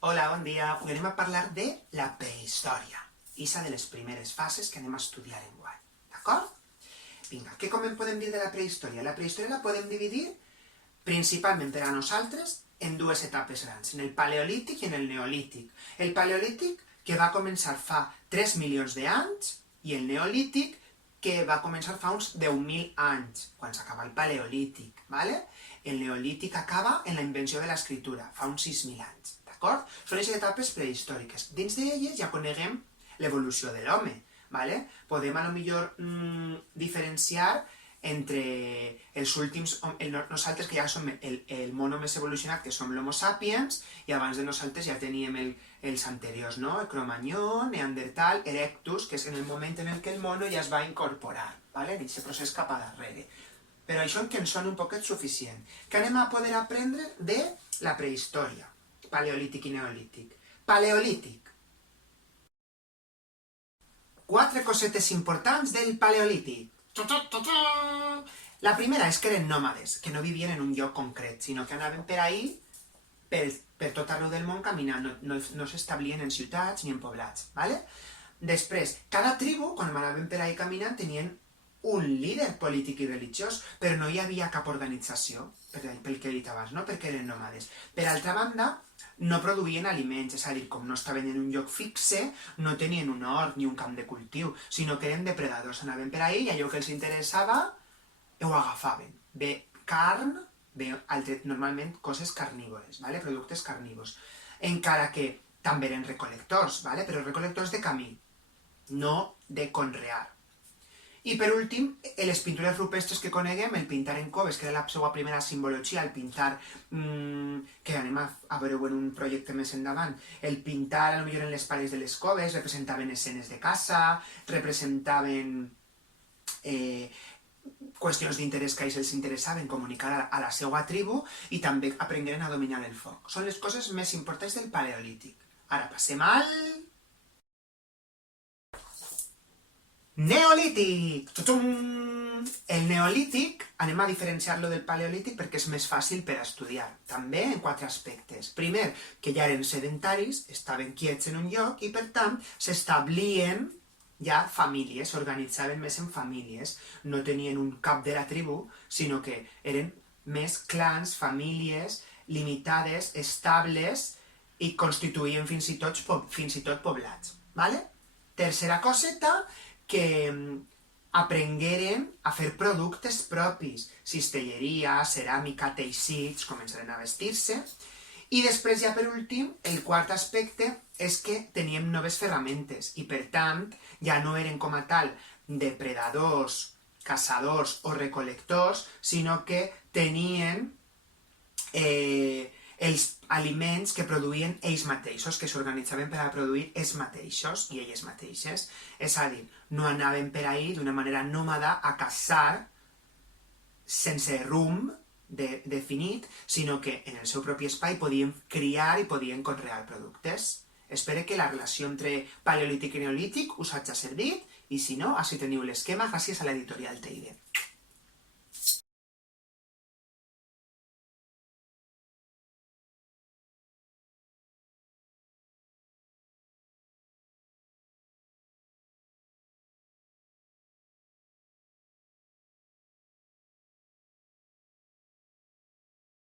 Hola, bon dia. Avui anem a parlar de la prehistòria. Issa de les primeres fases que anem a estudiar enguany. D'acord? Vinga, què com en podem dir de la prehistòria? La prehistòria la podem dividir principalment per a nosaltres en dues etapes grans, en el paleolític i en el neolític. El paleolític, que va començar fa 3 milions d'anys, i el neolític, que va començar fa uns 10.000 anys, quan s'acaba el paleolític, ¿vale? El neolític acaba en la invenció de l'escriptura, fa uns 6.000 anys, d'acord? Són les etapes prehistòriques. Dins d'elles ja coneguem l'evolució de l'home, ¿vale? Podem a lo millor diferenciar entre els últims, nosaltres que ja som el mono més evolucionat, que som l'Homo sapiens, i abans de nosaltres ja teníem els anteriors, no? El Cromagnon, Neandertal, Erectus, que és en el moment en el que el mono ja es va incorporar, ¿vale? En aquest procés cap a darrere. Però això que ens sona un poquet suficient. Què anem a poder aprendre de la prehistòria? Paleolític i neolític. Paleolític. 4 cosetes importants del paleolític. La primera és que eren nòmades, que no vivien en un lloc concret, sinó que anaven per ahí, per tot arreu del món caminant, no s'establien en ciutats ni en poblats, ¿vale? Després, cada tribu, quan anaven per ahí caminant, tenien un líder polític i religiós, però no hi havia cap organització, pel que he dit abans, no? Perquè eren nòmades. Per altra banda, no produïen aliments, és a dir, com no estaven en un lloc fixe, no tenien un hort ni un camp de cultiu, sinó que eren depredadors, anaven per ahí i allò que els interessava ho agafaven. Bé carn, bé normalment coses carnívores, ¿vale? Productes carnívors. Encara que també eren recol·lectors, ¿vale? Però recol·lectors de camí, no de conrear. I per últim, les pintures rupestres que coneguem, el pintar en coves, que era la seva primera simbologia, el pintar, que anem a veure en un projecte més endavant, el pintar, potser en les parets de les coves, representaven escenes de caça, representaven qüestions d'interès que a ells els interessaven comunicar a la seva tribu i també aprengueren a dominar el foc. Són les coses més importants del paleolític. Ara passem al neolític! El neolític anem a diferenciar-lo del paleolític perquè és més fàcil per a estudiar, també en 4 aspectes. Primer, que ja eren sedentaris, estaven quiets en un lloc i per tant s'establien ja famílies, s'organitzaven més en famílies, no tenien un cap de la tribu, sinó que eren més clans, famílies limitades, estables i constituïen fins i tot poblats, ¿vale? Tercera coseta, que aprengueren a fer productes propis, cistelleria, ceràmica, teixits, començaren a vestir-se, i després ja per últim, el quart aspecte és que teníem noves ferramentes i per tant ja no eren com a tal depredadors, caçadors o recol·lectors, sinó que tenien els aliments que produïen ells mateixos, que s'organitzaven per a produir ells mateixos i elles mateixes. És a dir, no anaven per ahí d'una manera nòmada a caçar sense rumb definit, sinó que en el seu propi espai podien criar i podien conrear productes. Espero que la relació entre paleolític i neolític us hagi servit i si no, així teniu l'esquema gràcies a l'editorial Teide.